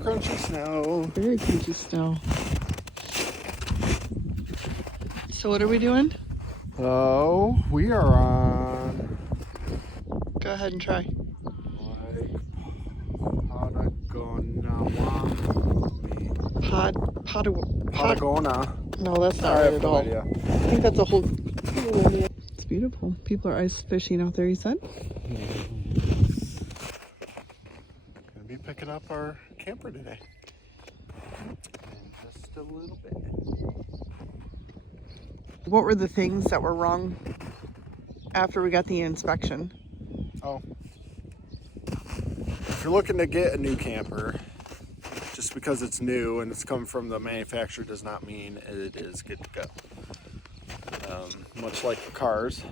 crunchy snow. Very crunchy snow. So what are we doing? Oh, we are on Go ahead and try. Patagona. No, that's not right at all. I think that's a whole. It's beautiful. People are ice fishing out there, you said? Gonna be picking up our camper today. In just a little bit. What were the things that were wrong after we got the inspection? Oh. If you're looking to get a new camper, just because it's new and it's come from the manufacturer does not mean it is good to go. Much like the cars,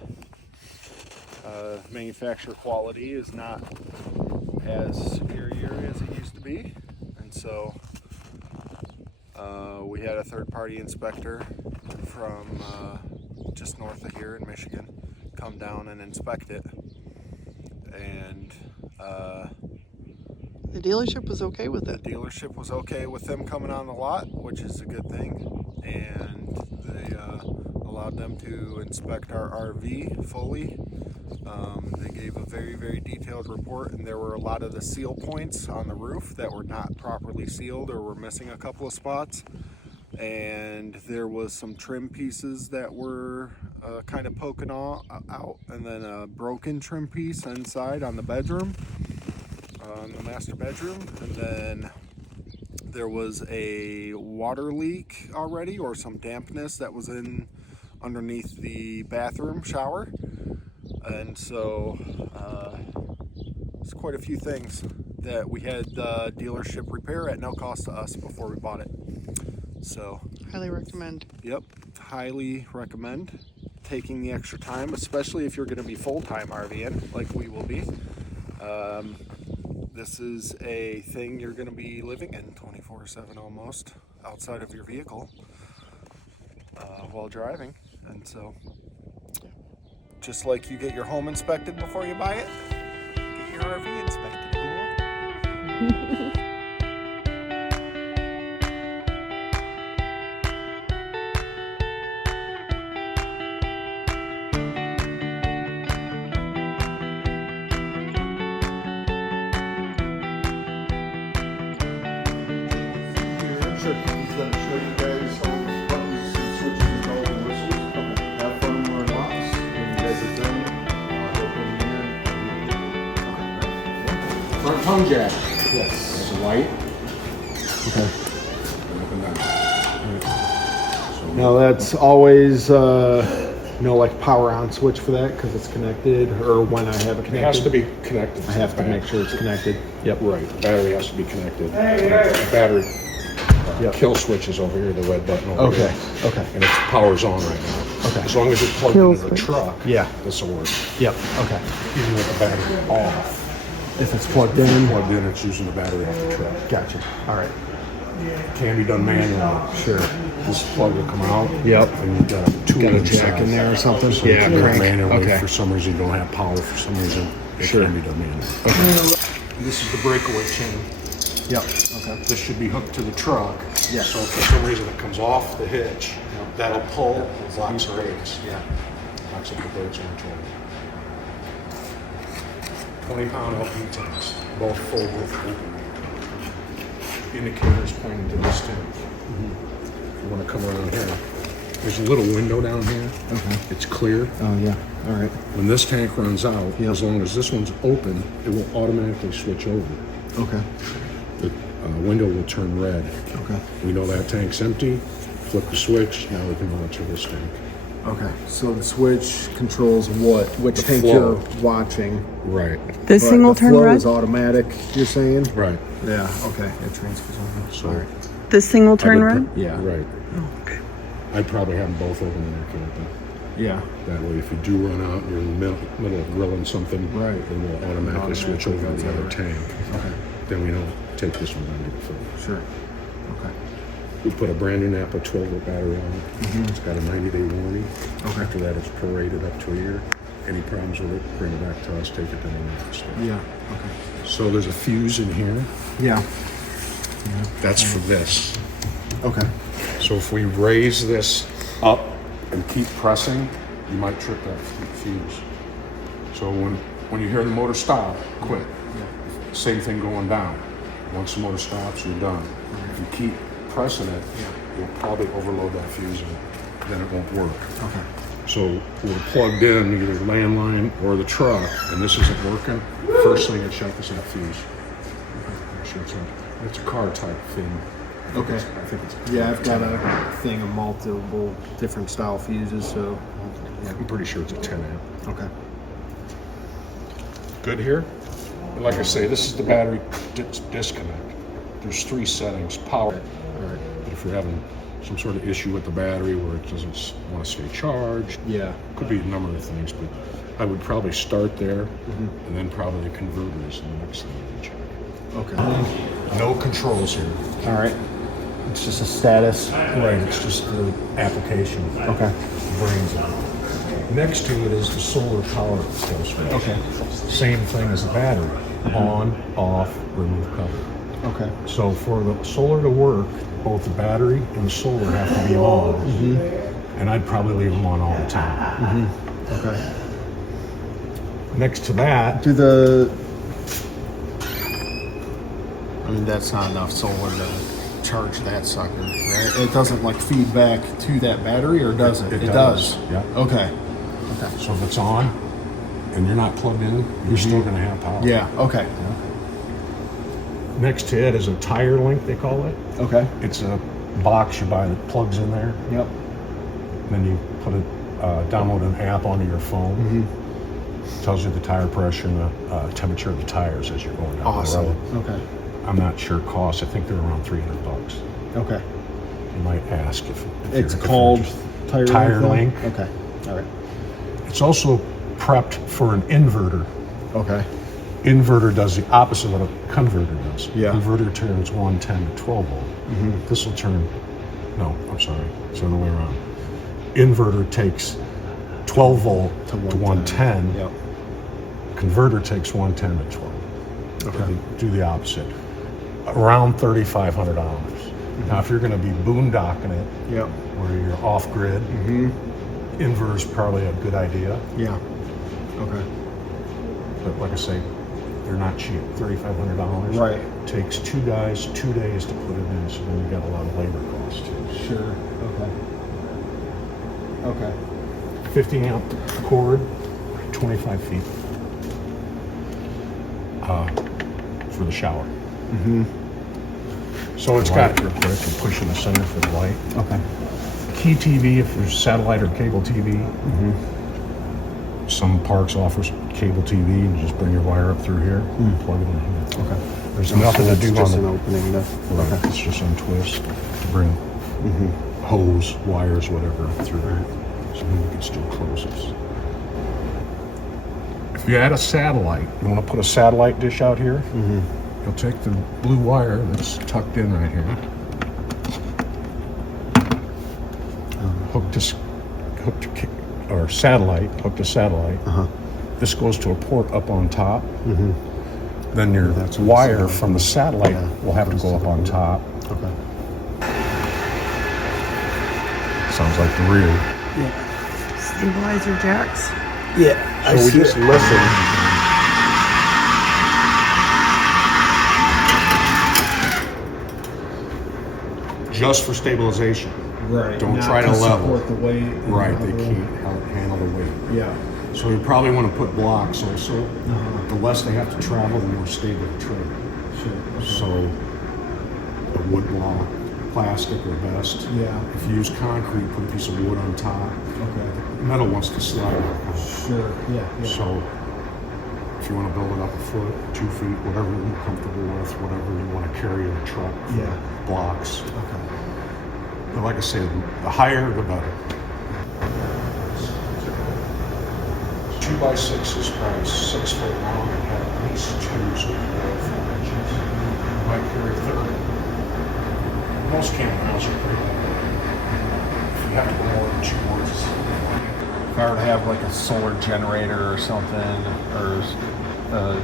manufacturer quality is not as superior as it used to be, and so we had a third-party inspector from just north of here in Michigan come down and inspect it, and the dealership was okay with it. The dealership was okay with them coming on the lot, which is a good thing, and they allowed them to inspect our RV fully. They gave a very, very detailed report, and there were a lot of the seal points on the roof that were not properly sealed or were missing a couple of spots, and there was some trim pieces that were kind of poking out, and then a broken trim piece inside on the bedroom. The master bedroom, and then there was a water leak already, or some dampness that was in underneath the bathroom shower, and so it's quite a few things that we had the dealership repair at no cost to us before we bought it. So highly recommend. Yep, highly recommend taking the extra time, especially if you're going to be full-time RVing like we will be. This is a thing you're going to be living in 24/7 almost, outside of your vehicle while driving. And so, just like you get your home inspected before you buy it, get your RV inspected. Cool? He's going to show you guys all the buttons and switches and all the whistles. Have fun learn lots. When you guys are done, he'll bring you in. Front tongue jack. Yes. It's white. Okay. Up and down. So Now that's always, like power on switch for that because it's connected, or when I have it connected. it has to be connected. I have to make sure it's connected. Yep. Right. The battery has to be connected. The battery Yep. kill switch is over here, the red button over here. Okay. And it's power's on right now. Okay. As long as it's plugged Kill into the switch. truck, Yeah. this will work. Yep. Okay. Even with the battery off. If it's plugged in. Plugged in, it's using the battery off the truck. Gotcha. All right. Can be done manually. Sure. This plug will come out. Yep. And you've got a tool Got a inside. jack in there or something? So you Yeah, can do it crank. manually. Okay. For some reason you don't have power. For some reason it Sure. can be done manually. Okay. This is the breakaway chain. Yep. Okay. This should be hooked to the truck. Yeah. So if for some reason it comes off the hitch, that'll pull and locks the brakes. Yeah. Locks up the brakes on the truck. 20-pound LP tanks, both full with indicators pointing to this tank. You want to come around here. There's a little window down here. Okay. It's clear. Oh yeah. All right. When this tank runs out, Yeah. as long as this one's open, it will automatically switch over. Okay. The window will turn red. Okay. We know that tank's empty. Flip the switch. Now we can monitor this tank. Okay. So the switch controls what? Which The tank flow. you're watching? Right. This But thing will the turn flow red? is automatic. You're saying? Right. Yeah. Okay. It transfers over. So. All right. This thing will I turn would red? put- Yeah. Right. Oh, okay. I'd probably have them both open in their camping. Yeah. That way, if you do run out, you're in the middle of grilling something, Right. then we'll automatically switch over to the other tank. Okay. Then we don't take this one down to the fill. Sure. Okay. We put a brand new Napa 12-volt battery on it. It's got a 90-day warranty. Okay. After that, it's prorated up to a year. Any problems with it, bring it back to us, take it down to the store. Yeah. Okay. So there's a fuse in here. Yeah. That's for this. Okay. So if we raise this up and keep pressing, you might trip that fuse. So when you hear the motor stop, quit. Same thing going down. Once the motor stops, you're done. If you keep pressing it, you'll probably overload that fuse and then it won't work. Okay. So we're plugged in either landline or the truck, and this isn't working. First thing it shuts is that fuse. It's a car type thing. Okay. I think it's. Yeah, I've got a thing of multiple different style fuses, so I'm pretty sure it's a 10 amp. okay. Good here. And like I say, this is the battery disconnect. There's 3 settings. Power. Alright. But if you're having some sort of issue with the battery where it doesn't want to stay charged, Yeah. could be a number of things, but I would probably start there, and then probably the converter is the next thing you check. Okay. No controls here. Alright. It's just a status. Right, it's just the application. Okay. Brings it. Next to it is the solar power control switch. Okay. Same thing as the battery. On, off, remove cover. Okay. So for the solar to work, both the battery and the solar have to be on. And I'd probably leave them on all the time. Okay. Next to that, Do the... I mean, that's not enough solar to charge that sucker, right? It doesn't like feed back to that battery, or does it? It does, yeah. Okay. so if it's on and you're not plugged in, you're still going to have power. Yeah. Okay. Next to it is a tire link, they call it. Okay. It's a box you buy that plugs in there. Yep. Then you put it, download an app onto your phone. Tells you the tire pressure and the temperature of the tires as you're going down the Awesome. road. Okay. I'm not sure cost. I think they're around $300. Okay. You might ask if It's you're- if called you're Tire Link. Okay. All right. It's also prepped for an inverter. Okay. Inverter does the opposite of what a converter does. Yeah. Converter turns 110 to 12 volt. This will turn, no, I'm sorry, it's the other way around. Inverter takes 12 volt to 110. Yep. Converter takes 110 to 12. Okay. They do the opposite. Around $3,500. Now, if you're going to be boondocking it, Yep. where you're off grid, inverter's probably a good idea. Yeah. Okay. But like I say, they're not cheap. $3,500. Right. Takes 2 guys 2 days to put it in, so then you got a lot of labor costs too. Sure. Okay. Okay. 50 amp cord, 25 feet. For the shower. So it's got real quick and push in the center for the light. Okay. Key TV if there's satellite or cable TV. Some parks offers cable TV. You just bring your wire up through here, plug it in here. Okay. There's nothing to do just on an the opening. right. It's just untwist to bring hose, wires, whatever through there, so then you can still close this. If you add a satellite, you want to put a satellite dish out here. You'll take the blue wire that's tucked in right here, hook to satellite. This goes to a port up on top. Then your wire from the satellite will have to go up on top. Okay. Sounds like the rear. Yeah. Stabilizer jacks. Yeah. So we just listen. Just for stabilization. Right. Don't Not try to level. support the weight. and Right, they the- can't handle the weight. Yeah. So you probably want to put blocks also. The less they have to travel, the more stable the trailer. Sure. So a wood block, plastic or best. Yeah. If you use concrete, put a piece of wood on top. Okay. Metal wants to slide. Sure. Yeah. Yeah. So if you want to build it up a foot, 2 feet, whatever you're comfortable with, whatever you want to carry in a truck, Yeah. blocks. Okay. But like I said, the higher the better. 2x6 is probably 6 foot long and had at least 2, so 4 or 5 inches. You might carry 30. Most campgrounds are pretty long. If you have to go more than 2 boards, If I were to have like a solar generator or something, or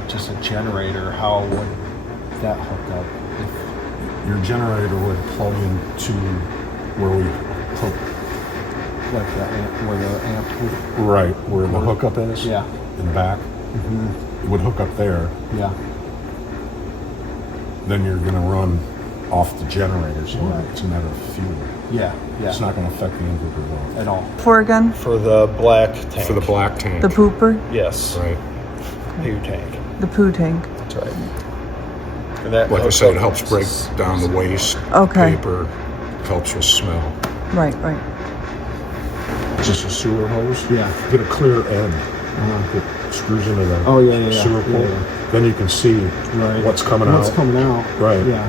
just a generator, how would that hook up? your generator would plug into where we hook. Like the amp, where the amp would. Right, where the hookup is. Yeah. In the back. It would hook up there. Yeah. Then you're going to run off the generator, so it's a matter of fuel. Yeah. Yeah. It's not going to affect the inverter At all. For again? For the black tank. for the black tank. The pooper? Yes. Right. Poo tank. The poo tank. That's right. And that Like I hooks said, it up- helps break down the waste, Okay. paper, helps with smell. Right, right. Just a sewer hose. Yeah. Get a clear end. It screws into the Oh, yeah, yeah. sewer pole. Yeah. Then you can see Right. what's coming What's out. coming out. Right. Yeah.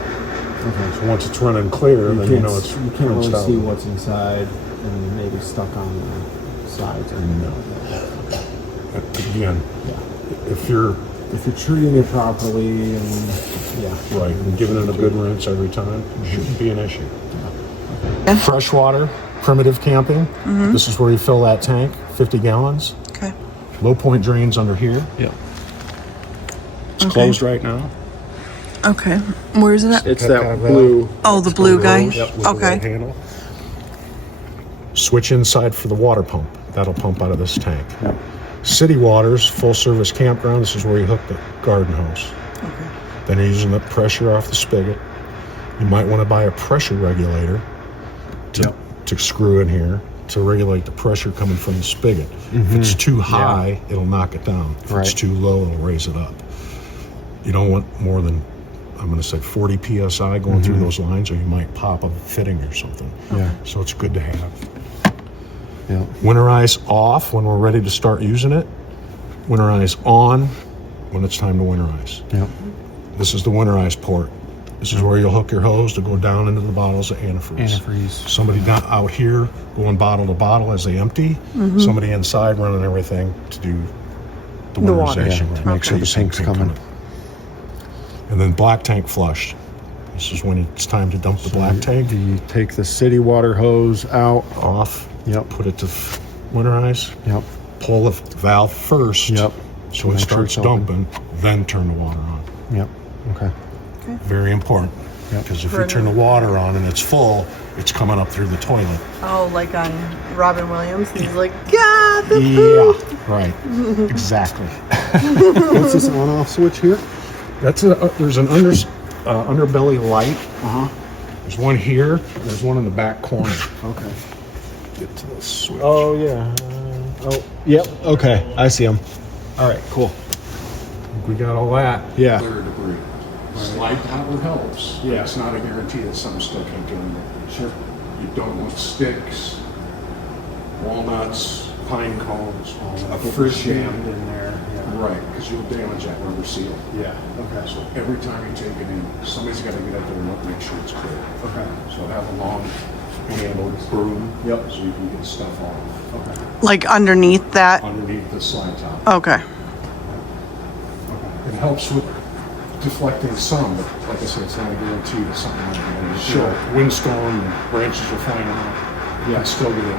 Okay. So once it's running clear, then you know it's you can't really rinsed out. see what's inside and maybe stuck on the sides. Again, Yeah. if you're If you're treating it properly and right and giving it a good rinse every time, it shouldn't be an issue. Freshwater, primitive camping. This is where you fill that tank, 50 gallons. Okay. Low point drains under here. Yeah. It's closed right now. Okay. Where is it at? It's That that kind of blue. Oh, the blue guy? With the red Okay. handle. Switch inside for the water pump. That'll pump out of this tank. City Waters, full service campground. This is where you hook the garden hose. Okay. Then you're using the pressure off the spigot. You might want to buy a pressure regulator to screw in here to regulate the pressure coming from the spigot. If it's too high, it'll knock it down. If it's too low, it'll raise it up. You don't want more than, I'm going to say 40 PSI going through those lines, or you might pop a fitting or something. Yeah. So it's good to have. Yeah. Winterize off when we're ready to start using it. Winterize on when it's time to winterize. Yep. This is the winterized port. This is where you'll hook your hose to go down into the bottles of antifreeze. Somebody down out here going bottle to bottle as they empty. Somebody inside running everything to do the The water. winterization. Yeah, to make sure the sink's coming. And then black tank flushed. This is when it's time to dump the black tank You take the city water hose out. off. Yep. Put it to winterize. Yep. Pull the valve first. Yep. So Make it sure starts it's open. dumping, then turn the water on. Yep. Okay. Very important. Yep. Because if you turn the water on and it's full, it's coming up through the toilet. Oh, like on Robin Williams? He's like, yeah, the Yeah, right. Exactly. What's this on-off switch here? There's an underbelly light. There's one here. And there's one in the back corner. Okay. Get to the switch. Oh yeah. Yep. Okay. I see them. All right. Cool. We got all that. Yeah. Clear debris. Slide topper helps. Yeah. It's not a guarantee that something's still can't get in there. Sure. You don't want sticks, walnuts, pine cones, a fridge jammed in there. Yeah. Right, because you'll damage that rubber seal. Yeah. Okay. So every time you take it in, somebody's got to get out there and look, make sure it's clear. Okay. So have a long handled broom. Yep. So you can get stuff off Okay. Like underneath that? underneath the slide top. Okay. It helps with deflecting some, but like I said, it's not a guarantee that something like that. Sure. Windstorm, branches are flying off. Yeah. It's still good.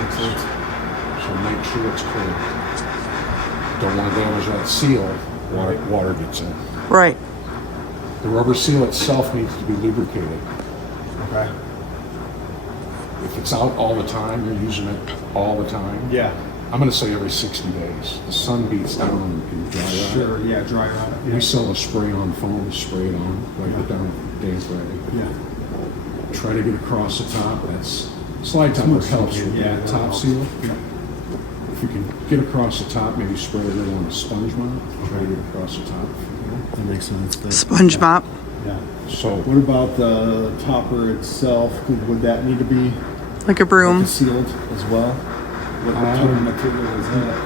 Makes sense. So make sure it's clear. Don't want to damage that seal. Water gets in. Right. The rubber seal itself needs to be lubricated. Okay. If it's out all the time, you're using it all the time. Yeah. I'm going to say every 60 days. The sun beats down and can dry out. Sure. Yeah. Dry rot. We sell a spray-on foam, spray it on, wipe it down, days ready. Yeah. Try to get across the top. That's slide topper helps with Yeah, that that top helps. seal. Yeah. If you can get across the top, maybe spray a little on a sponge mop. Try to get across the top. That makes sense. Sponge mop. Yeah. So What about the topper itself? Would that need to be Like a broom. sealed as well? What type of material is that?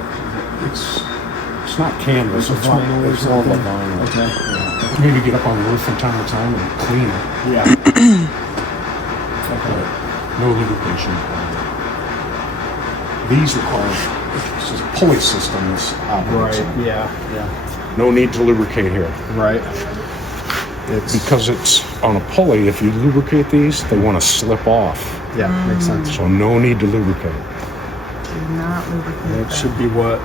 it's not canvas. It's a vinyl or It's all the something? vinyl. Okay. Maybe get up on the roof from time to time and clean it. Yeah. But no lubrication. These require this is a pulley system. This operates. Right. Yeah. Yeah. No need to lubricate here. Right. It's Because it's on a pulley, if you lubricate these, they want to slip off. yeah. Makes sense. So no need to lubricate. Do not lubricate It should be what?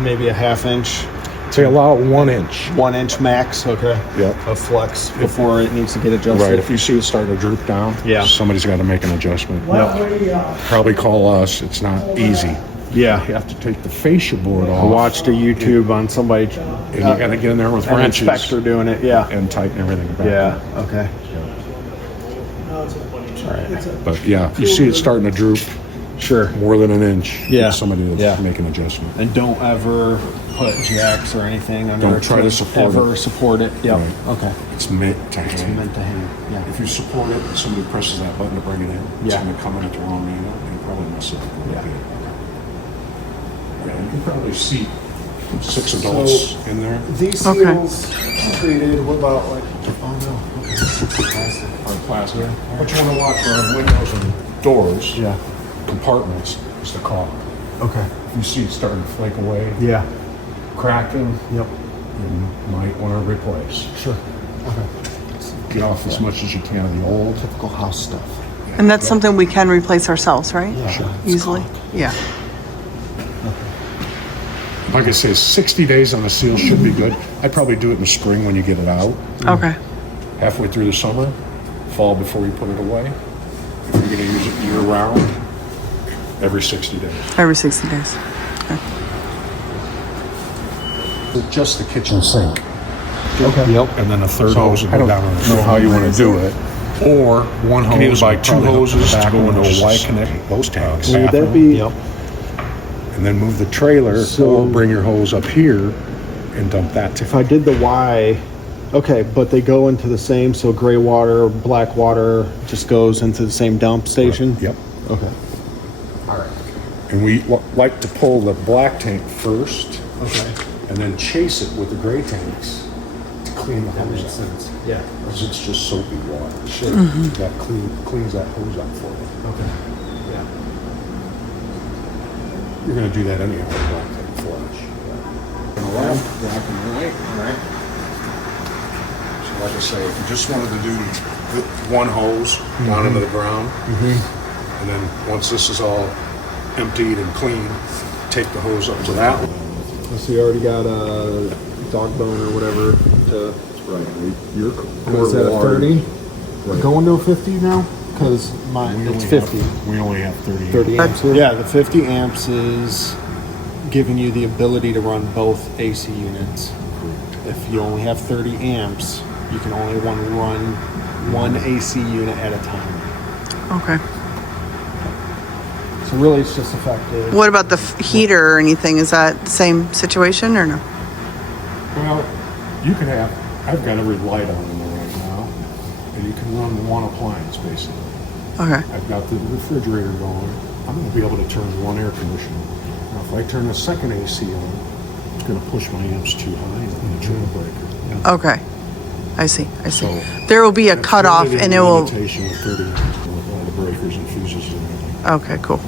Maybe a 1/2 inch. Say allow 1 inch. 1 inch max. Okay. Yep. Of flex before it needs to get adjusted. Right. If you see it starting to droop down, Yeah. somebody's got to make an adjustment. Probably call us. It's not easy. Yeah. You have to take the fascia board I off. watched a YouTube on somebody, And you got to get in there with an wrenches inspector doing it. Yeah. and tighten everything back. Yeah. Okay. But yeah, if you see it starting to droop Sure. more than an inch, Yeah. get somebody to Yeah. make an adjustment. And don't ever put jacks or anything under Don't it. try to support ever it. support it. Yep. Right. Okay. It's meant to It's hang. meant to hang. Yeah. If you support it and somebody presses that button to bring it in, it's Yeah. going to come in at the wrong angle and you probably mess it up. Yeah. Yeah, you can probably see 6 adults in there. These Okay. seals treated. What about like? Oh no. Okay. Or plastic. What you want to watch on windows and doors, Yeah. compartments, is the caulk. Okay. If you see it starting to flake away, Yeah. cracking, Yep. you might want to replace. Sure. Okay. Get off as much as you can of the old. Typical house stuff. And that's something we can replace ourselves, right? Sure. Easily. Yeah. Like I say, 60 days on the seal should be good. I'd probably do it in the spring when you get it out. Okay. Halfway through the summer, fall before you put it away. If you're going to use it year round, every 60 days. Every 60 days. With just the kitchen sink. Okay. Yep. And then a third So, hose would I go don't down on the know how you want to do it. Or one Can hose, you buy buy 2 two hoses to back go into a hoses? Y connect those tanks. Would that be? Yep. And then move the trailer So- or bring your hose up here and dump that to If I did the Y, okay, but they go into the same. So gray water, black water just goes into the same dump station. Yep. Okay. And we like to pull the black tank first Okay. and then chase it with the gray tanks to clean the hose out. sense. Yeah. Because it's just soapy water. Sure. That cleans that hose up for you. Okay. Yeah. You're going to do that anyhow with black tank flush. Left, black and white. All right. So like I say, if you just wanted to do one hose down into the ground, and then once this is all emptied and clean, take the hose up to that one. So you already got a dog bone or whatever to. Right. Your Was that a 30? Going to a 50 now? Because mine it's 50. We only have 30. 30 amps. Yeah, the 50 amps is giving you the ability to run both AC units. If you only have 30 amps, you can only run one AC unit at a time. Okay. So really, it's just effective. What about the heater or anything? Is that the same situation or no? Well, you can have, I've got every light on in there right now, and you can run one appliance basically. Okay. I've got the refrigerator going. I'm going to be able to turn one air conditioner. Now, if I turn the second AC on, it's going to push my amps too high and I'm going to turn a breaker. Okay. I see. I see. So, There will be a that's cutoff limited and it will. limitation with 30 amps with all the breakers and fuses and everything. Okay, cool.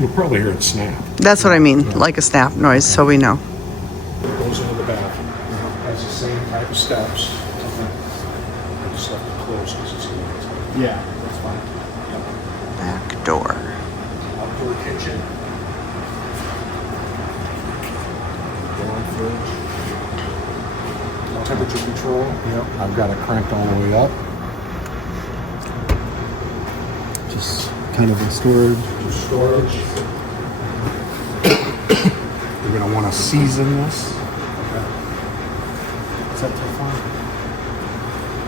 You'll probably hear it snap. That's what I mean, like a snap noise, so we know. It goes into the bathroom. Has the same type of steps. I just have to close because it's locked. Yeah, that's fine. Back door. Outdoor kitchen. Door fridge. Temperature control. Yep. I've got it cranked all the way up. Just kind of a storage. Storage. You're going to want to season this. Is that Teflon?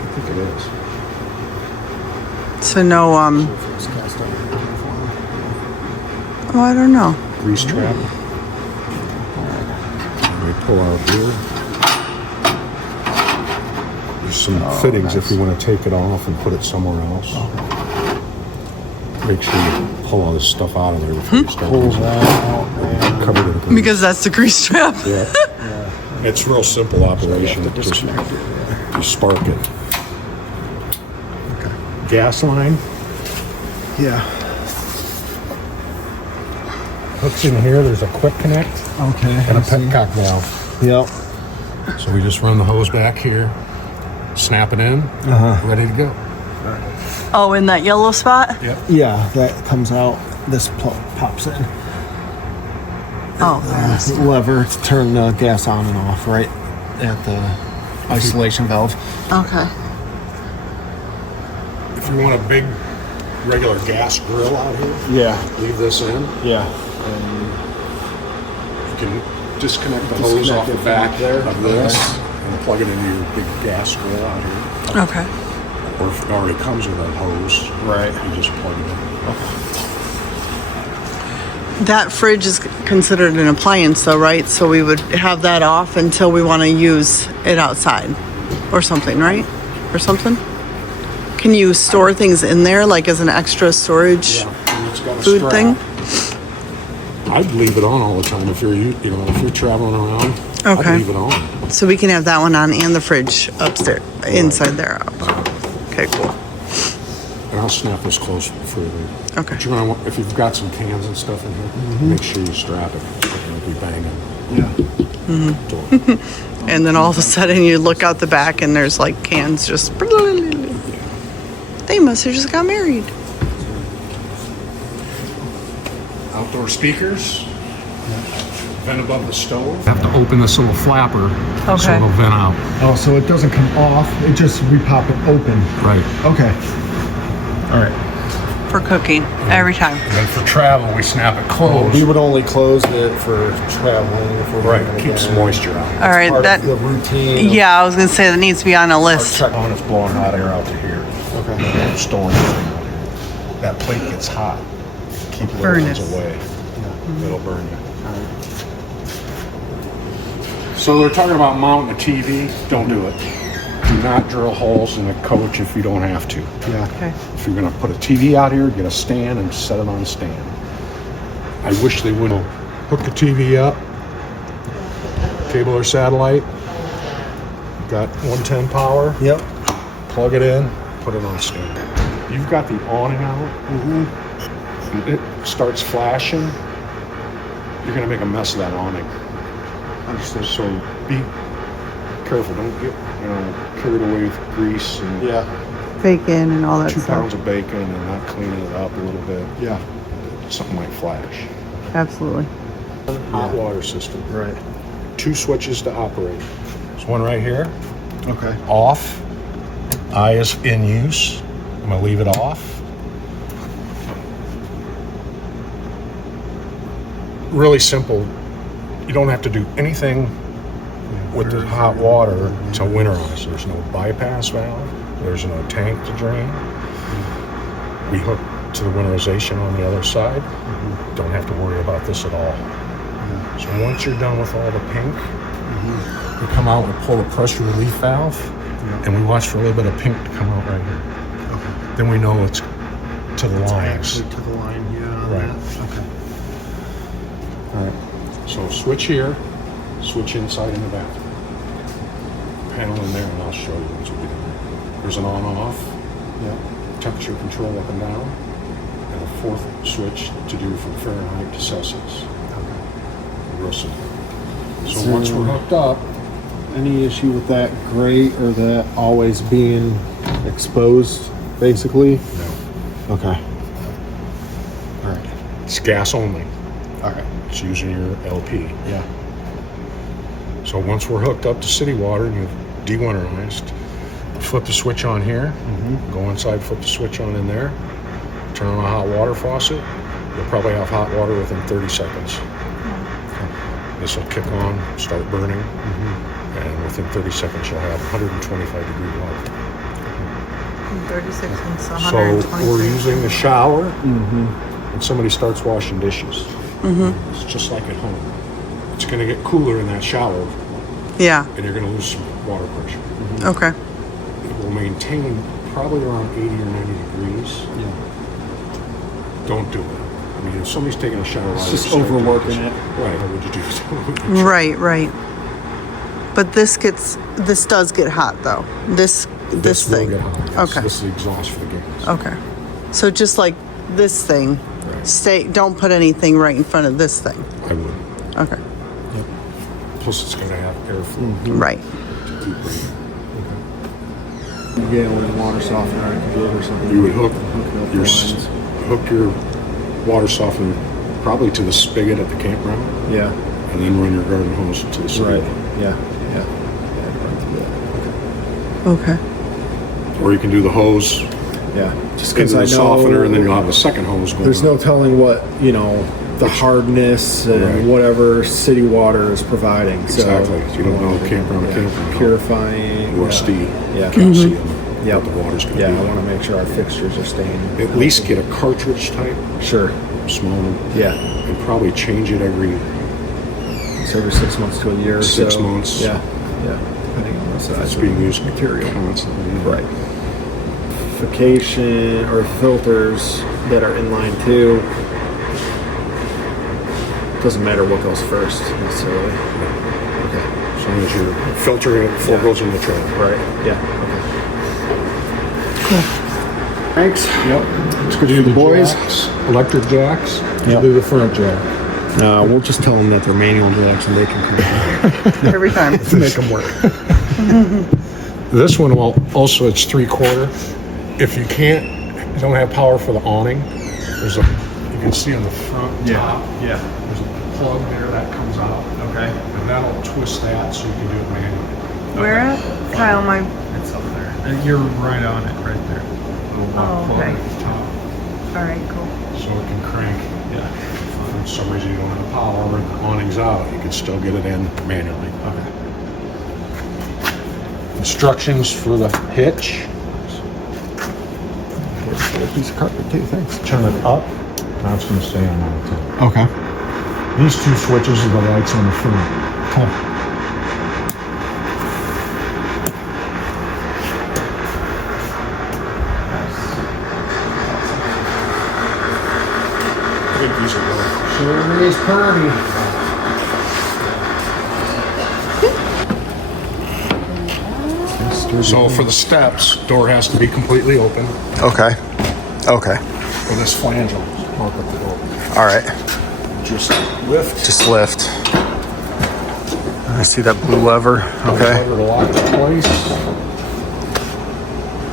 I think it is. So no, If it's cast iron Teflon. oh, I don't know. Grease trap. We pull out here. There's some fittings if you want to take it off and put it somewhere else. Make sure you pull all this stuff out of there before you start using it. Cover it in grease. Because that's the grease trap. Yeah. It's real simple operation. Just you spark it. Okay. Gas line. Yeah. Hooks in here. There's a quick connect Okay. and a petcock valve. Yep. So we just run the hose back here, snap it in, ready to go. Oh, in that yellow spot? Yep. Yeah, that comes out. This pops in. Oh, there it is. lever to turn the gas on and off right at the isolation valve. Okay. If you want a big, regular gas grill out here, Yeah, leave this in. yeah. You can disconnect the hose off the back there of this and plug it into your big gas grill out here. Okay. Or if it already comes with a hose, Right. you just plug it in. That fridge is considered an appliance, though, right? So we would have that off until we want to use it outside or something, right? Or something? Can you store things in there, like as an extra storage And it's got a food strap. thing? I'd leave it on all the time if you're if you're traveling around. Okay. I'd leave it on. So we can have that one on and the fridge upstairs, inside there. Okay, cool. And I'll snap this closed for you. Okay. But you're gonna want, if you've got some cans and stuff in here, make sure you strap it. So it won't be banging. Yeah. Door. And then all of a sudden you look out the back and there's like cans just. They must have just got married. Outdoor speakers. Vent above the stove. Have to open this little flapper so Okay. it'll vent out. Oh, so it doesn't come off. It just we pop it open. Right. Okay. All right. For cooking every time. And then for travel, we snap it closed. We would only close it for traveling. If we're Right. doing it Keeps again. moisture out. All right, Part that. of the routine. Yeah, I was gonna say that needs to be on a list. Check on it's blowing hot air out to here. Okay. Storing everything out here. That plate gets hot. Keep little Furnace. ones away. It'll burn you. So they're talking about mounting a TV. Don't do it. Do not drill holes in a coach if you don't have to. Yeah. Okay. If you're gonna put a TV out here, get a stand and set it on a stand. I wish they would hook the TV up, cable or satellite. Got 110 power. Yep. Plug it in, put it on a stand. You've got the awning out. And it starts flashing. You're gonna make a mess of that awning. Understood. So be careful. Don't get carried away with grease and Yeah. Bacon and all that 2 stuff. pounds of bacon and not cleaning it up a little bit. Yeah. Something might flash. Absolutely. Hot water system. Right. 2 switches to operate. There's one right here, Okay. off. Eye is in use. I'm gonna leave it off. Really simple. You don't have to do anything with the hot water to winterize. There's no bypass valve. There's no tank to drain. We hook to the winterization on the other side. Don't have to worry about this at all. So once you're done with all the pink, we come out and pull the pressure relief valve, and we watch for a little bit of pink to come out right here. Okay. Then we know it's to the lines. Actually to the line. Yeah. on Right. that. Okay. All right. So switch here, switch inside in the bathroom. Panel in there, and I'll show you once we get in there. There's an on-off, Yeah. temperature control up and down, and a 4th switch to do from Fahrenheit to Celsius. Real simple. So So- once we're hooked up, Any issue with that grate or that always being exposed, basically? no, Okay. All right. it's gas only. All right. It's using your LP. Yeah. So once we're hooked up to city water and you've dewinterized, flip the switch on here, go inside, flip the switch on in there, turn on a hot water faucet. You'll probably have hot water within 30 seconds. This will kick on, start burning, and within 30 seconds you'll have 125 degree water. 36 and So we're using the shower, and somebody starts washing dishes. It's just like at home. It's going to get cooler in that shower, Yeah. and you're going to lose some water pressure. Okay. It will maintain probably around 80 or 90 degrees. Yeah. Don't do it. I mean, if somebody's taking a shower, It's just overworking it. Right? What would you do? Right. Right. But this does get hot though. This will thing. get hot, yes. Okay. This is the exhaust for the gas. Okay. So just like this thing, Right. don't put anything right in front of this thing. I would. Okay. Plus, it's going to have airflow Right. to keep breathing. You get with water softener I could get or something. You would hook up your the lines. hook your water softener probably to the spigot at the campground, Yeah. and then run your garden hose to the spigot. Right. Yeah. Yeah. Okay. Or you can do the hose Yeah. Just into because I the know softener, and then you'll have a second hose going. there's no telling what the hardness and Right. whatever city water is providing. Exactly. So You don't know campground to campground. purifying. Rusty, Yeah. calcium. Yep. What the water's going to Yeah. be. I want to make sure our fixtures are staying. At least get a cartridge type, Sure. small one, Yeah. and probably change it every So every 6 months to a year. Or 6 so. months. Yeah. Yeah. Depending on the size. It's of being the used material. constantly. Right. Fixation or filters that are in line too. Doesn't matter what goes first necessarily. Okay. As long as you're filtering it before it goes in the trailer. Right. Yeah. Okay. Thanks. Yep. It's good to do the boys. jacks, electric jacks. Yep. Do the front jack. We'll just tell them that they're manual jacks and they can come. Every time. Make them work. This one will also, it's 3/4. If you don't have power for the awning, you can see on the front top, Yeah. there's a plug there that comes out. Okay. And that'll twist that so you can do it manually. Where at? Kyle, my. It's up there. You're right on it, right there. Oh, okay. Plug at the top, All right, cool. so it can crank. Yeah. If for some reason you don't have power and the awning's out, you can still get it in manually. Okay. Instructions for the hitch. Here's a little piece of carpet too. Thanks. Turn it up. Now it's going to stay on all the time. Okay. These two switches are the lights on the front. Okay. Good piece of work. Sure is pretty. So for the steps, door has to be completely open. Okay. Okay. For this flange, I'll mark up the door. All right. Just lift. Just lift. I see that blue lever. Okay. Lever to lock it in place.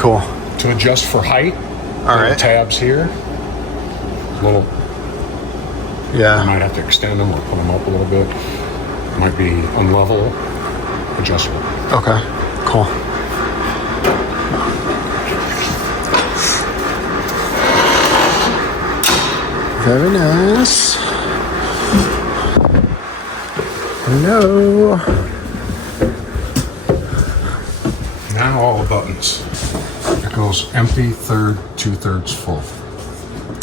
Cool. To adjust for height. All little right. tabs here. Little. I Yeah. might have to extend them or put them up a little bit. Might be unlevel. Adjustable. Okay. Cool. Very nice. Hello. Now all the buttons. It goes empty, third, 2/3 full.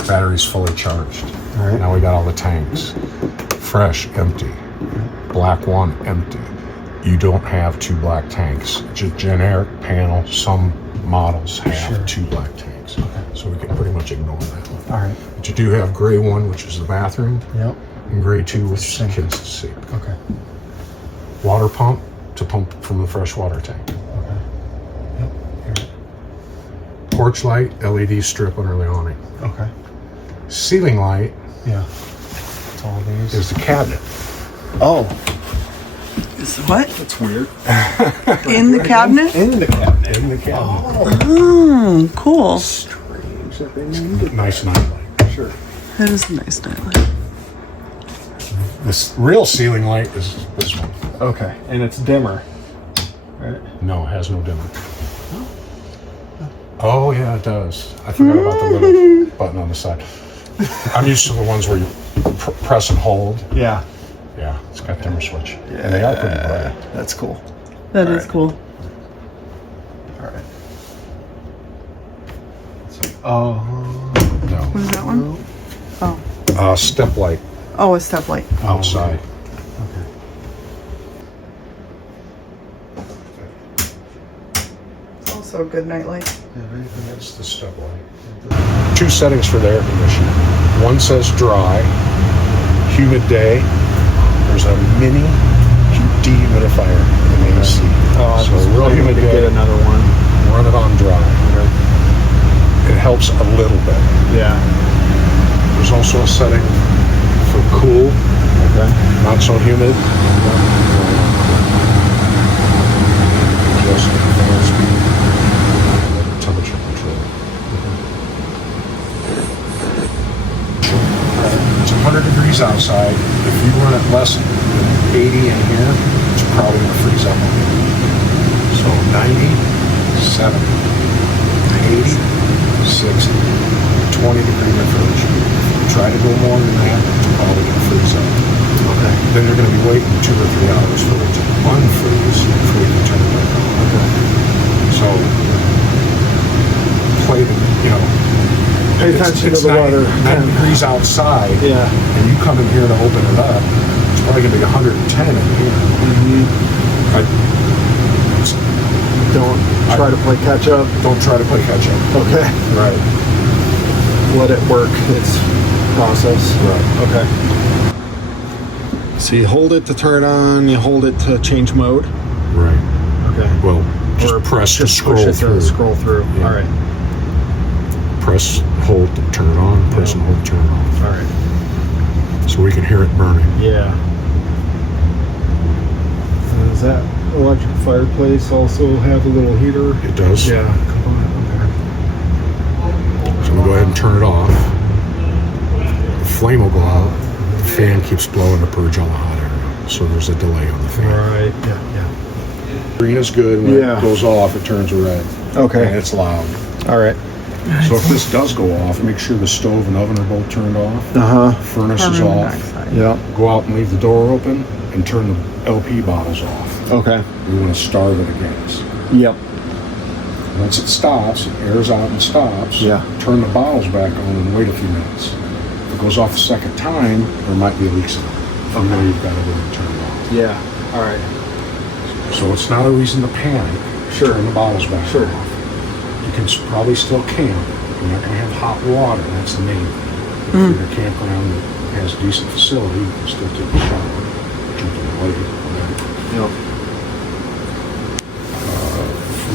Battery's fully charged. All right. Now we got all the tanks. Fresh, empty. Black one, empty. You don't have 2 black tanks. Just generic panel. Some models have 2 black tanks. Okay. So we can pretty much ignore that one. All right. But you do have gray one, which is the bathroom, Yep. and gray 2, which is the kids to see. Okay. Water pump to pump from the fresh water tank. Okay. Yep. Here. Porch light, LED strip under the awning. Okay. Ceiling light Yeah. That's all these. is the cabinet. Oh, Is what? that's weird. In the cabinet? In the cabinet. In the cabinet. Oh, cool. Strange that they named it. Nice night light. Sure. That is a nice nightlight. This real ceiling light is this one. Okay. And it's dimmer. Right. No, it has no dimmer. Oh yeah, it does. I forgot about the little button on the side. I'm used to the ones where you press and hold. Yeah. Yeah, it's got dimmer switch. And they are pretty bright. That's cool. That All is right. cool. All right. Oh. No. What is that one? Oh. Step light Oh, a step light. outside. Okay. It's also a good nightlight. That's the step light. 2 settings for the air conditioning. One says dry, humid day. There's a mini dehumidifier in the AC. Oh, so real I need humid to day, get another one. run it on dry. It helps a little bit. Yeah. There's also a setting for cool, Okay. not so humid. Just fan speed, temperature control. It's 100 degrees degrees outside. If you run it less than 80 in here, it's probably gonna freeze up. So 90, 70, 80, 60, 20 degree fridge. Try to go more than that, it's probably gonna freeze up. Okay. Then you're gonna be waiting 2 or 3 hours for it to unfreeze before you can turn it back on. Okay. So, play the, you know, Pay it's- attention it's to the 90 weather. 90 degrees outside, Yeah. and you come in here to open it up, it's probably gonna be 110 in here. I, Don't try to play catch up. don't try to play catch up. Okay. Right. Let it work its process. Right. Okay. So you hold it to turn on, you hold it to change mode. Right. Okay. Well, just Or press to just scroll push it through. to scroll through. Yeah. All right. Press, hold to turn it on, press and hold to turn it off. All right. So we can hear it burning. Yeah. Does that electric fireplace also have a little heater? It does. Yeah. Component. So we'll go ahead and turn it off. The flame will go out. The fan keeps blowing to purge all the hot air. So there's a delay on the Okay. fan. All right. Yeah. Yeah. Green is good. When Yeah. it goes off, it turns red. Okay. And it's loud. All right. So if this does go off, make sure the stove and oven are both turned off. Uh huh. Furnace is Carbon off. monoxide. Yeah. Go out and leave the door open and turn the LP bottles off. Okay. We want to starve it of gas. Yep. Once it stops, it airs out and stops. Yeah. Turn the bottles back on and wait a few minutes. If it goes off a second time, there might be leaks in it. From there, you've got to really turn it off. Yeah. All right. So it's not a reason to panic. Sure. Turn the bottles back Sure. off. You can probably still camp. You're not going to have hot water. That's the main thing. If you're in a campground that has a decent facility, you can still take a shower, jump in the lake, whatever. Yep.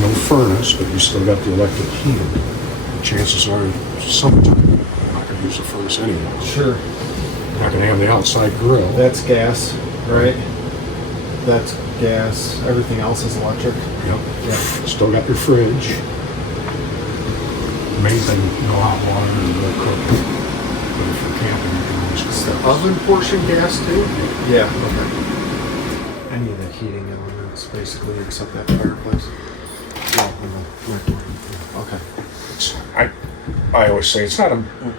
No furnace, but you still got the electric heater. Chances are, summertime, you're not going to use the furnace anyway. Sure. You're not going to have the outside grill. That's gas, right? That's gas. Everything else is electric. Yep. Yep. Still got your fridge. Main thing, no hot water and no cooking. But if you're camping, you can always cook. The oven portion gas too? Yeah. Okay. Any of the heating elements, basically, except that fireplace. Oh, and the microwave. Okay. I always say it's not a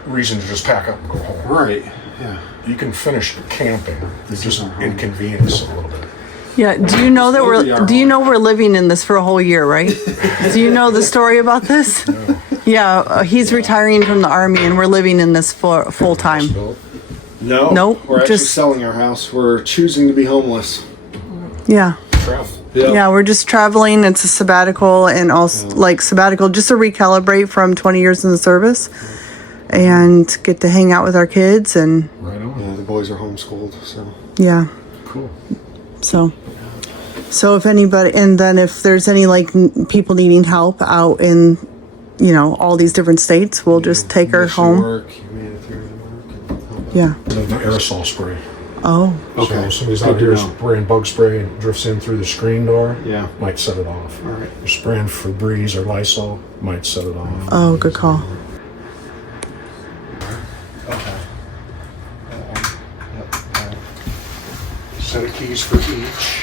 reason to just pack up and go home. Right. Yeah. You can finish camping. You This just is our home. inconvenience a little bit. Yeah. Do you know that This will be our do you home. know we're living in this for a whole year, right? Do you know the story about this? Yeah. He's retiring from the Army and we're living in this for full time. So, No. Nope, We're actually just- selling our house. We're choosing to be homeless. Yeah. travel. Yeah, we're just traveling. It's a sabbatical and also like sabbatical just to recalibrate from 20 years in the service and get to hang out with our kids and Right on. Yeah, the boys are homeschooled, so. yeah. Cool. So if anybody, and then if there's any like people needing help out in, you know, all these different states, we'll just take her Mission home. Work, humanitarian work, and help out. Yeah. The aerosol spray. Oh, Okay. So somebody's Good out to here know. spraying bug spray and drifts in through the screen door. Yeah. Might set it off. All right. You're spraying Febreze or Lysol. Might set it off. oh, good call. Okay. Yep. All right. Set of keys for each.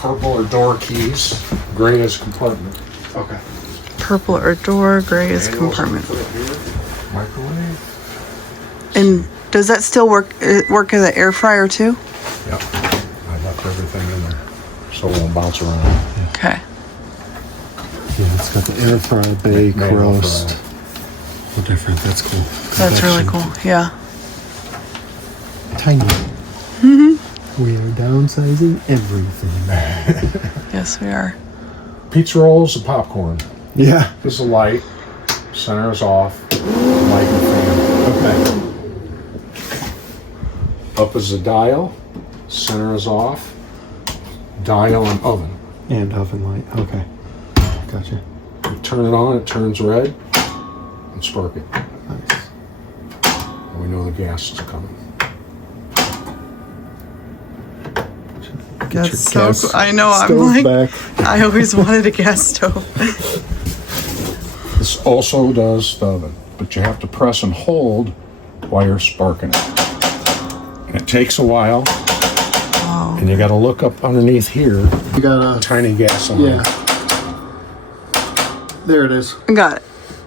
Purple or door keys. Gray is compartment. Okay. Purple or door, gray is Manuals, compartment. put it here. Microwave. And does that still work as an air fryer too? Yep. I left everything in there so it won't bounce around. Okay. Yeah, it's got the air fry, bake, Manual roast. fry. What different? That's cool. That's really Convection. cool. Yeah. Tiny. Mm-hmm. We are downsizing everything. Yes, we are. Pizza rolls and popcorn. Yeah. This is a light. Center is off. Light and fan. Okay. Up is the dial. Center is off. Dial and oven. And oven light. Okay. Gotcha. You turn it on, it turns red, and spark it. Nice. And we know the gas is coming. That's your so gas cool. I know. I'm stove like, back. I always wanted a gas stove. This also does the oven, but you have to press and hold while you're sparking it. And it takes a while. And you got to look up underneath here. You got a, Tiny gas line. yeah. There it is. I got it.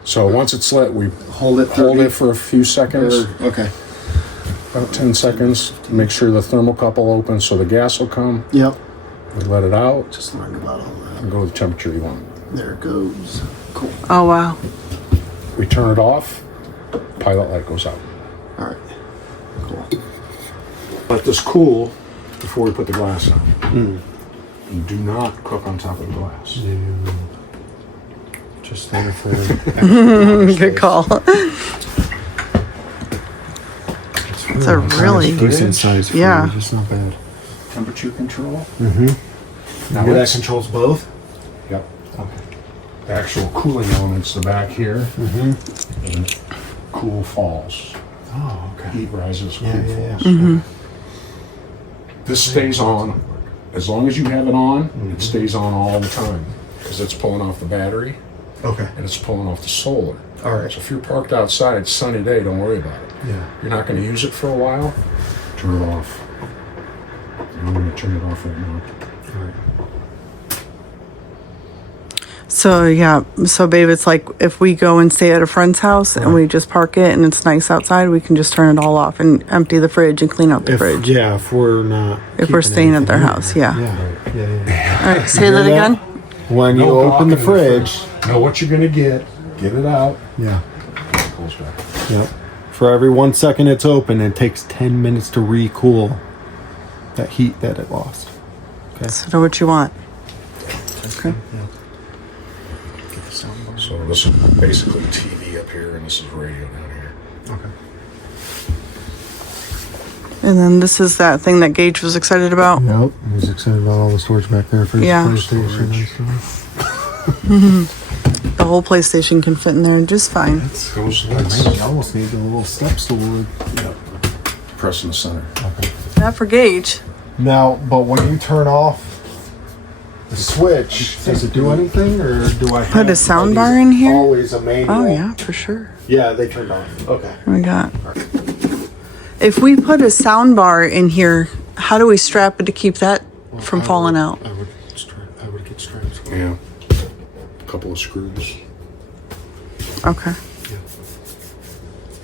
So once it's lit, we Hold it. hold it for a few seconds, Okay. about 10 seconds, to make sure the thermocouple opens so the gas will come. Yep. We let it out Just learned about all that. and go to the temperature you want. There it goes. Cool. Oh, wow. We turn it off, pilot light goes out. All right. Cool. Let this cool before we put the glass on. And do not cook on top of the glass. Just there for Good call. It's a really decent size. Fridge. Yeah. It's not bad. Temperature control. Now that it's- controls both. Yep. Okay. The actual cooling element's the back here. And cool falls. Oh, okay. Heat rises, cool Yeah, yeah, falls. yeah. This stays on. As long as you have it on, it stays on all the time. Because it's pulling off the battery Okay. and it's pulling off the solar. All right. So if you're parked outside, it's sunny day, don't worry about it. Yeah. You're not going to use it for a while, turn it off. I'm going to turn it off right now. All right. So yeah, so babe, it's like if we go and stay at a friend's house and we just park it and it's nice outside, we can just turn it all off and empty the fridge and clean out the fridge. Yeah, if we're not. If we're keeping staying at their anything in house, there. yeah. Yeah. All right, say that Hear again. When you No open the blocking fridge. Know what you're going to get it out. Yeah. It pulls back. Yep. For every 1 second it's open, it takes 10 minutes to recool that heat that it lost. So do what you want. Okay. So this is basically TV up here, and this is radio down here. Okay. And then this is that thing that Gage was excited about. Yep. I was excited about all the storage back there for his Yeah. PlayStation and stuff. The whole PlayStation can fit in there just fine. Goes Man, you almost need a little step stool. press in the center. Not for Gage. Now, but when you turn off the switch, does it do anything, or do I Put a have- sound are these bar in here? Always a manual. Oh yeah, for sure. Yeah, they turned on. Okay. We got. If we put a sound bar in here, how do we strap it to keep that from falling out? I would get straps. Yeah. A couple of screws. Okay.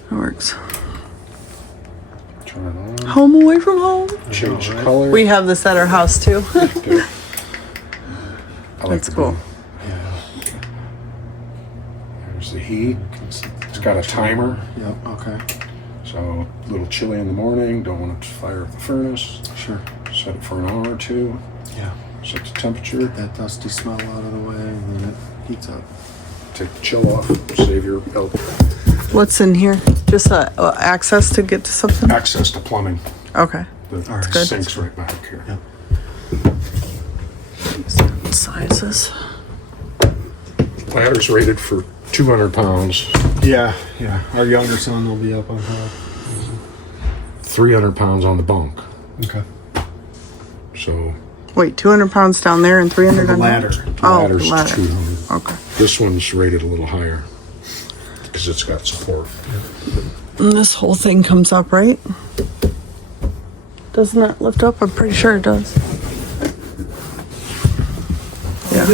That works. Turn it on. Home away from home. Change the color. We have this at our house too. Do. I like That's the cool. blue. There's the heat. It's got a timer. Yep. Okay. So a little chilly in the morning. Don't want it to fire up the furnace. Sure. Set it for an hour or two. Yeah. Set the temperature. That dusty smell out of the way, and then it heats up. Take the chill off. Save your What's in here? Just access to get to something? access to plumbing. Okay. The good. sink's right back here. Yep. Sizes. Ladder's rated for 200 pounds. Yeah. Yeah. Our younger son will be up on top. 300 pounds on the bunk. Okay. So Wait, 200 pounds down there and 300 The on ladder. there? the Oh, ladder's the ladder. 200. Okay. This one's rated a little higher because it's got support. And this whole thing comes up, right? Doesn't it lift up? I'm pretty sure it does. Yeah.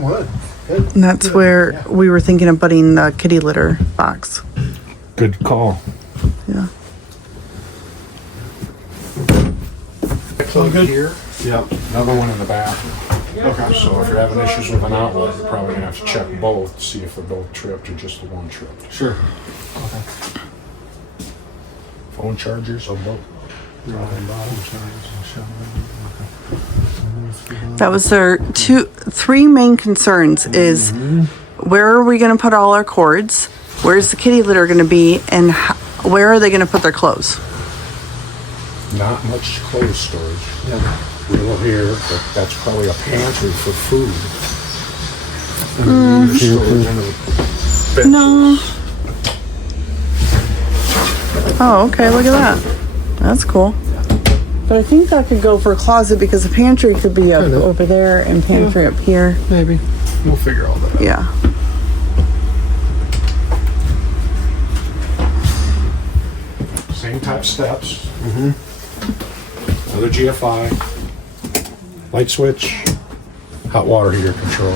What? And that's where we were thinking of putting the kitty litter box. Good call. Yeah. Plug here. Yep. Another one in the bathroom. Okay. So if you're having issues with an outlet, you're probably gonna have to check both to see if they're both tripped or just the one tripped. Sure. Phone chargers on both. That was their three main concerns is where are we going to put all our cords? Where's the kitty litter going to be? And where are they going to put their clothes? Not much clothes storage. Real here, but that's probably a pantry for food. Storage under the benches. No. Oh, okay. Look at that. That's cool. But I think that could go for a closet because the pantry could be up over there and pantry up here. Maybe. We'll figure all that out. Yeah. type steps. Another GFI. Light switch. Hot water heater control.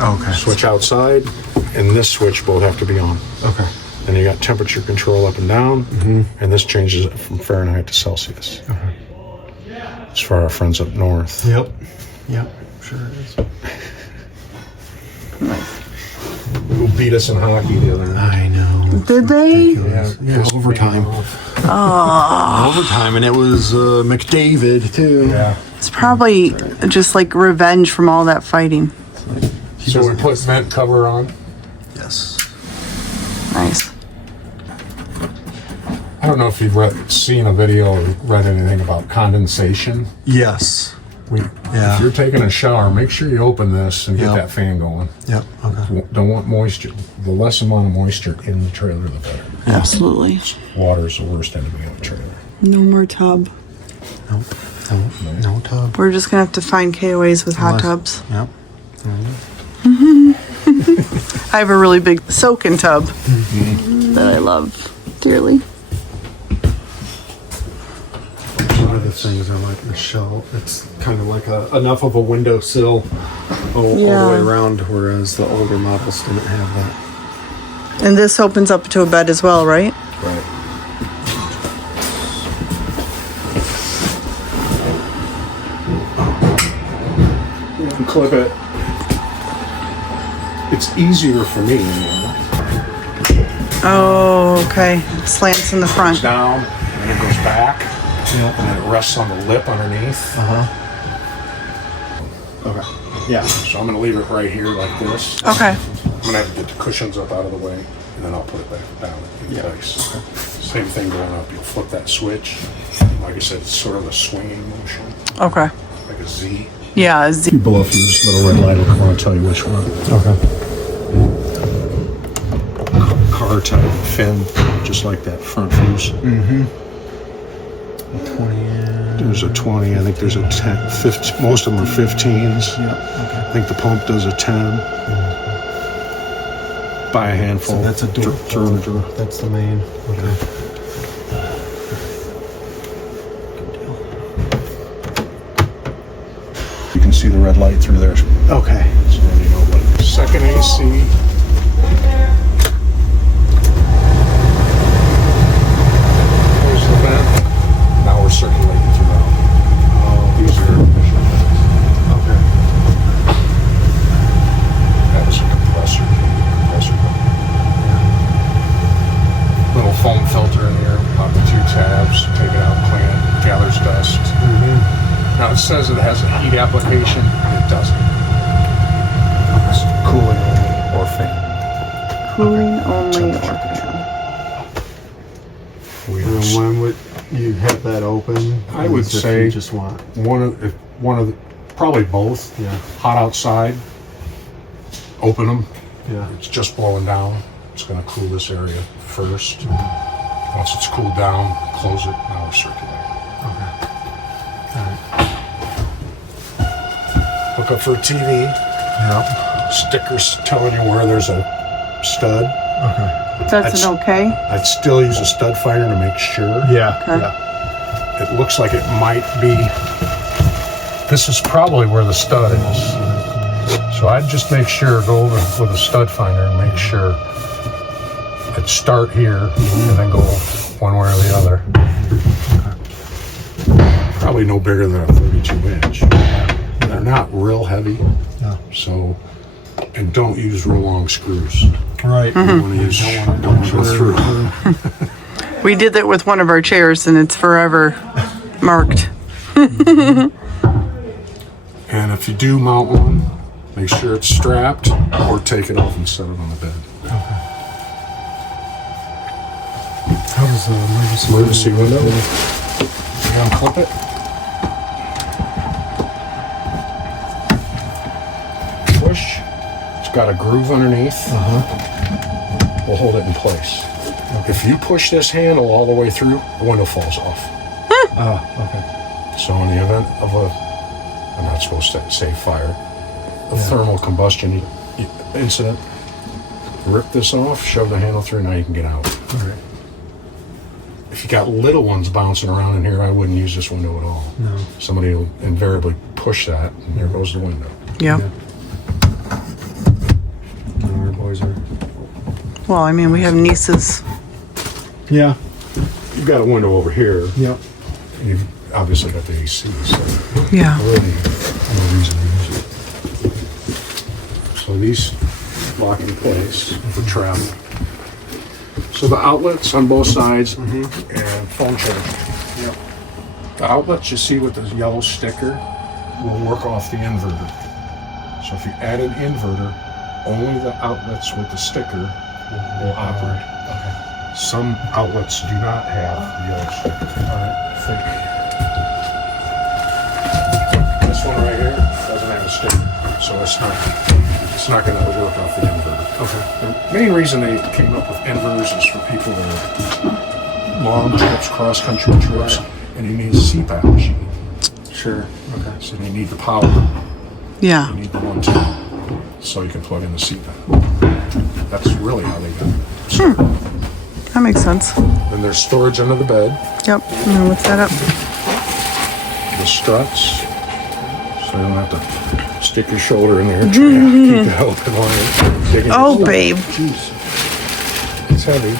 Okay. Switch outside, and this switch both have to be on. Okay. And you got temperature control up and down, and this changes it from Fahrenheit to Celsius. As for our friends up north. Yep. Yep. Sure it is. Who beat us in hockey the other night. I know. Did they? Yeah, overtime. Overtime, and it was McDavid too. Yeah. It's probably just like revenge from all that fighting. So we put vent cover on. Yes. Nice. I don't know if you've seen a video or read anything about condensation. Yes. If you're taking a shower, make sure you open this and get Yep. that fan going. Yep. Okay. Don't want moisture. The less amount of moisture in the trailer, the better. Absolutely. Water is the worst enemy of a trailer. No more tub. No tub. We're just gonna have to find KOAs with hot tubs. Yep. I have a really big soaking tub that I love dearly. One of the things I like the shell, it's kind of like enough of a windowsill all the Yeah. way around, whereas the older models didn't have that. And this opens up to a bed as well, right? Right. You can clip it. It's easier for me. Oh, okay. Slants in the front. Down, and it goes back, and then it rests on the lip underneath. Okay. Yeah. So I'm going to leave it right here like this. Okay. I'm going to have to get the cushions up out of the way, and then I'll put it back down in place. Same thing going up. You'll flip that switch. Like I said, it's sort of a swinging motion, Okay. like a Z. Yeah. You blow up this little red light will come on and tell you which one. Okay. Car type fin, just like that front fuse. 20. There's a 20, I think there's a 10, 15, most of them are 15s. I think the pump does a 10. Buy a handful. So that's a door. Throw in the drawer. That's the main. Okay. You can see the red light through there. So Okay. then you know what. Second AC. There's the vent. Now we're circulating throughout. These are emission vents. Okay. That was a compressor. Little foam filter in here. Pop the two tabs. Take it out, clean it. Gathers dust. Now it says it has a heat application. It doesn't. It's cooling only or fan. Cooling only or fan. And when would you have that open? I would As if say you just want. one of the, probably both. Yeah. Hot outside. Open them. Yeah. It's just blowing down. It's going to cool this area first. Once it's cooled down, close it. Now we're circulating. Okay. Hook up for a TV. Yep. Stickers telling you where there's a stud. Okay. That's an okay. I'd still use a stud finder to make sure. Yeah. Okay. Yeah. It looks like it might be. This is probably where the stud is. So I'd just make sure, go over with a stud finder and make sure. I'd start here and then go one way or the other. Probably no bigger than a 32 inch. They're not real heavy. Yeah. So, and don't use real long screws. Right. You want to use, don't want to go through. We did that with one of our chairs and it's forever marked. And if you do mount one, make sure it's strapped or take it off and set it on the bed. How does the Emergency window. You unclip it. Push. It's got a groove underneath. We'll hold it in place. If you push this handle all the way through, the window falls off. okay. So in the event of I'm not supposed to say fire, a thermal combustion incident, rip this off, shove the handle through, now you can get out. All right. if you got little ones bouncing around in here, I wouldn't use this window at all. No. Somebody will invariably push that, and there goes the window. Yep. Our boys are. Well, I mean, we have nieces. Yeah. You've got a window over here, Yep. and you've obviously got the AC, so Yeah. really no reason to use it. So these lock in place for travel. So the outlets on both sides and phone charger. Yep. The outlets you see with the yellow sticker will work off the inverter. So if you add an inverter, only the outlets with the sticker will operate. Okay. Some outlets do not have the yellow sticker. This one right here doesn't have a sticker, so it's not going to work off the inverter. Okay. The main reason they came up with inverters is for people that are long trips, cross-country trips, and you need a CPAP machine. Sure. Okay. So you need the power. Yeah. You need the 1, 2, so you can plug in the CPAP. That's really how they got it. That makes sense. Then there's storage under the bed, Yep. I'm gonna lift that up. the struts, so you don't have to stick your shoulder in there and try to keep it open while you're digging. Oh, babe. Jeez. It's heavy.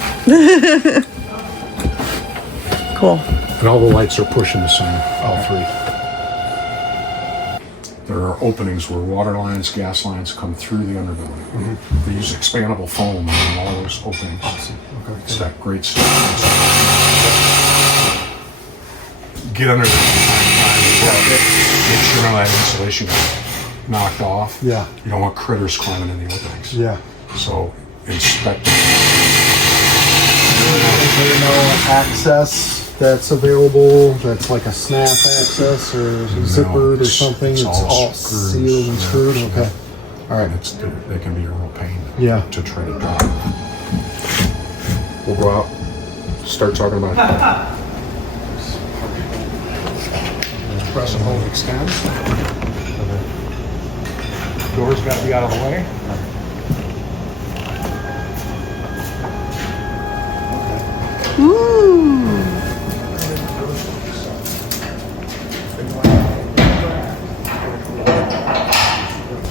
Cool. And all the lights are pushing the same, all three. There are openings where water lines, gas lines come through the underbelly. They use expandable foam in all those openings. It's that great stuff. Get under there from time to time. Make sure none of that insulation got knocked off. Yeah. You don't want critters climbing in the openings. Yeah. So inspect it. Is there no access that's available that's like a snap access or zippered or it's- something? it's It's all all screws. sealed and Yeah. screwed? Okay. All right. They can be a real pain Yeah. to try to drive. We'll go out, start talking about press and hold extend. Doors got to be out of the way.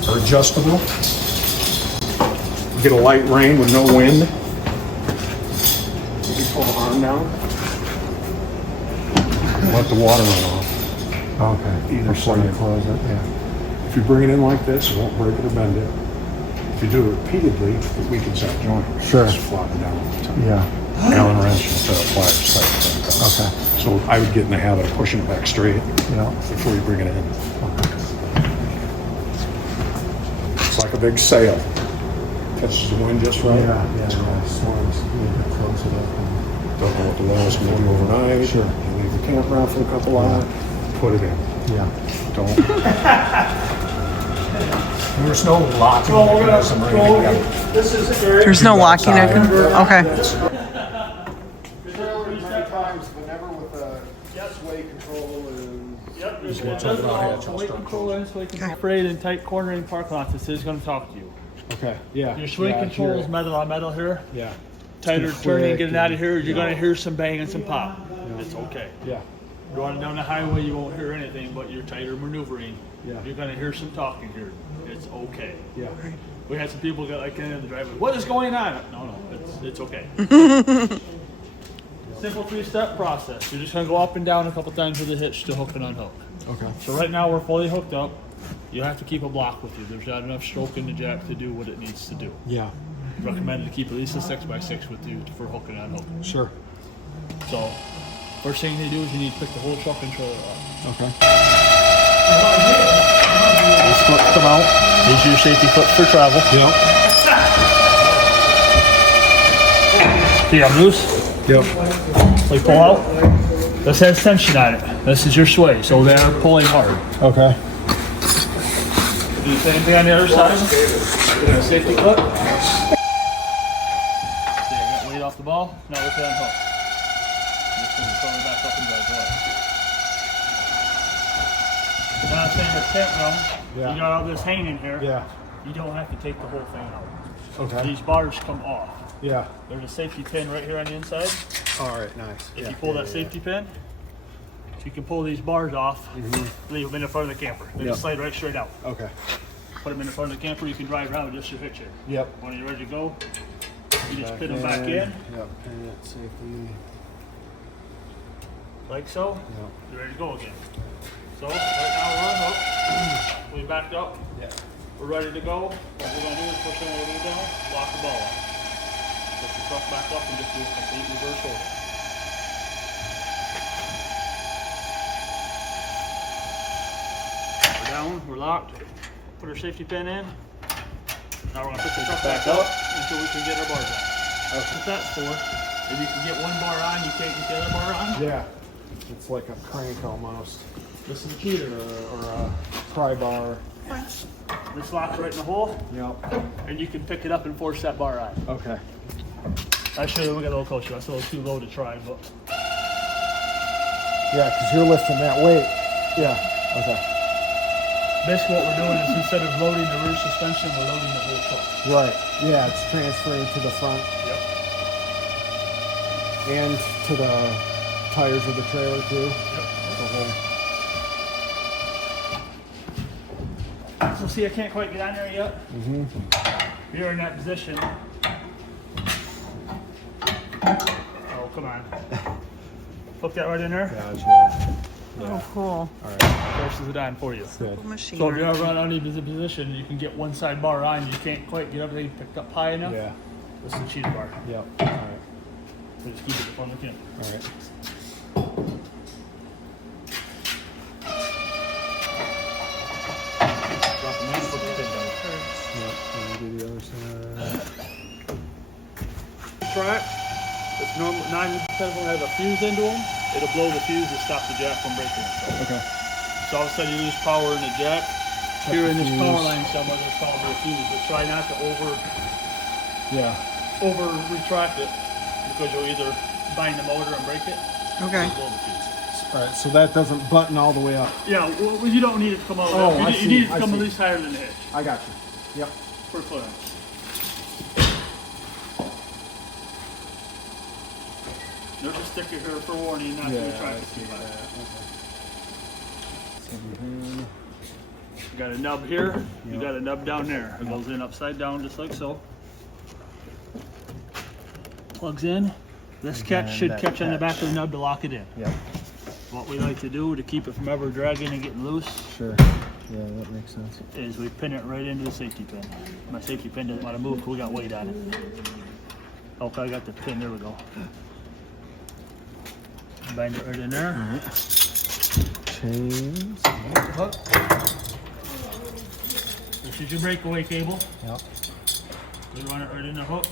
Are adjustable. Get a light rain with no wind. You can pull the arm down. Let the water run off. Okay. Either side. Close it. Yeah. If you bring it in like this, it won't break it or bend it. If you do it repeatedly, it weakens that joint. Sure. It's flopping down all the time. Yeah. Allen wrench instead of pliers type thing. Okay. So I would get in the habit of pushing it back straight Yeah. before you bring it in. It's like a big sail. Catches the wind just right. Yeah. Swans. You need to close it up. Don't know what the weather's going to do overnight. Sure. You leave the campground for a couple hours. Put it in. Yeah. Don't. There's no locking mechanism or anything. There's no locking mechanism? Okay. Many times, but never with a sway control and. Weight control and so you can afraid in tight cornering parking lots. This is going to talk to you. Okay. Yeah. Your swing Yeah, control here. is metal on metal here. Yeah. Tighter It's turning, quick getting out of and- here. You're going to hear some bang and some pop. It's okay. Yeah. Going down the highway, you won't hear anything, but you're tighter maneuvering. Yeah. You're going to hear some talking here. It's okay. Yeah. We had some people get like in the driveway. What is going on? No, it's okay. Simple 3-step process. You're just going to go up and down a couple times with the hitch to hook and unhook. Okay. So right now we're fully hooked up. You have to keep a block with you. There's not enough stroke in the jack to do what it needs to do. Yeah. Recommended to keep at least a 6x6 with you for hooking and unhooking. Sure. So first thing you do is you need to pick the whole truck controller up. Okay. Just flip them out. These are your safety clips for travel. Yep. See, I'm loose. Yep. We pull out. This has tension on it. This is your sway, so they're pulling hard. Okay. Do the same thing on the other side. Get a safety clip. See, I got weight off the ball. Now let's unhook. Just going to throw it back up and drive away. Now I'm saying your campground, Yeah. you got all this hanging here. Yeah. You don't have to take the whole thing out. Okay. These bars come off. Yeah. There's a safety pin right here on the inside. All right, nice. If you pull that safety pin, you can pull these bars off, leave them in the front of the camper. They just slide right straight out. Okay. Put them in the front of the camper, you can drive around with just your hitch in. Yep. When you're ready to go, you just pin them back in, Yep. Pin it safely. like so. Yep. You're ready to go again. So, right now we're on hook. We backed up. Yeah. We're ready to go. What we're going to do is push them over down, lock the ball up. Put the truck back up and just do a complete reverse order. We're down, we're locked. Put our safety pin in. Now we're going to pick the truck back up until we can get our bars on. That's what that's for. If you can get one bar on, you can't get the other bar on. Yeah. It's like a crank almost, This is the key to it. or a pry bar. This locks right in the hole, Yep. and you can pick it up and force that bar on. Okay. Actually, we got a little closer. That's a little too low to try, but Yeah, because you're lifting that weight. Yeah. Okay. basically what we're doing is instead of loading the rear suspension, we're loading the whole truck. Right. Yeah, it's transferring to the front Yep. and to the tires of the trailer too. Yep. The whole. So see, I can't quite get on there yet. You're in that position. Oh, come on. Hook that right in there. Gotcha. Oh, cool. Forces it on for you. Good. Machine. So if you ever run underneath the position, you can get one side bar on. You can't quite get everything picked up high enough. Yeah. This is the cheater bar. Yep. All right. So just keep it up on the camera. All right. Drop them in, put the pin down. Yep. And we do the other side. Track. It's normal. 9 times when it has a fuse into them, it'll blow the fuse to stop the jack from breaking. Okay. So all of a sudden you lose power in the jack. Here in this fuse. power line somewhere, there's probably a fuse, but try not to Yeah. over retract it because you'll either bind the motor and break it, Okay. or blow the fuse. All right. So that doesn't button all the way up. Yeah, well, you don't need it to come out. Oh, you I need, see, you need it to I come see. at least higher than the hitch I got you. Yep. for clearance. There's a sticker here for warning, not to retract it too much. You got a nub here, you got a nub down there. It goes in upside down just like so. Plugs in. This catch then should that catch on the back catch. of the nub to lock it in. Yep. What we like to do to keep it from ever dragging and getting loose Sure. Yeah, that makes sense. is we pin it right into the safety pin. My safety pin doesn't want to move because we got weight on it. Okay, I got the pin, there we go. Bind it right in there. Chains. Hook. This is your breakaway cable. Yep. We run it right in the hook.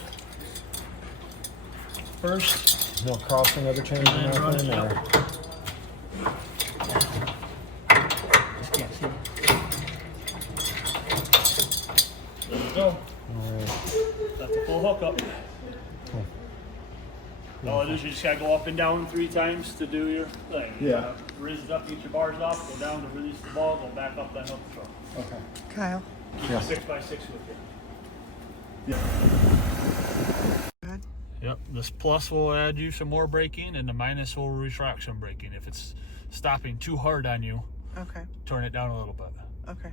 First, No crossing other chains or And then run nothing. it Or... up. just can't see. There you go. That's a full hook up. All it is, you just gotta go up and down 3 times to do your thing. Yeah. Raise it up, get your bars off, go down to release the ball, go back up, then hook the truck. Okay. Kyle. Keep Yeah. it 6x6 with you. Good. Yep, this plus will add you some more braking, and the minus will retract some braking. If it's stopping too hard on you, Okay. turn it down a little bit. Okay.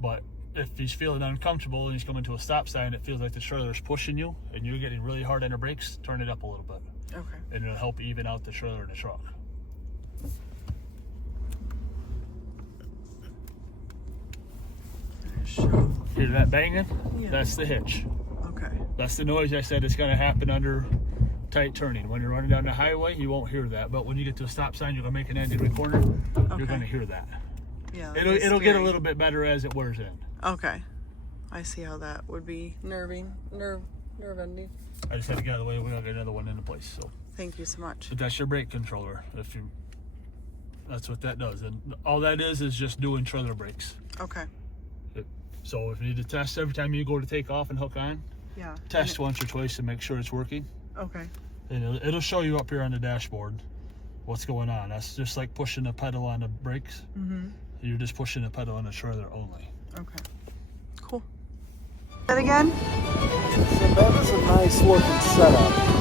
But if he's feeling uncomfortable and he's coming to a stop sign, it feels like the trailer's pushing you, and you're getting really hard on the brakes, turn it up a little bit. Okay. And it'll help even out the trailer and the truck. Sure. Hear that banging? Yeah. That's the hitch. Okay. That's the noise I said is going to happen under tight turning. When you're running down the highway, you won't hear that. But when you get to a stop sign, you're going to make an end in the corner, Okay. you're going to hear that. Yeah. It'll that's get a scary. little bit better as it wears in. Okay. I see how that would be nerve ending. I just had to get out of the way. We got to get another one into place. So, Thank you so much. but that's your brake controller. That's what that does, and all that is just doing trailer brakes. Okay. So if you need to test every time you go to take off and hook on, Yeah. test once or twice to make sure it's working. Okay. And it'll show you up here on the dashboard what's going on. That's just like pushing the pedal on the brakes. Mm-hmm. You're just pushing the pedal on the trailer only. Okay. Cool. That again? So that is a nice looking setup.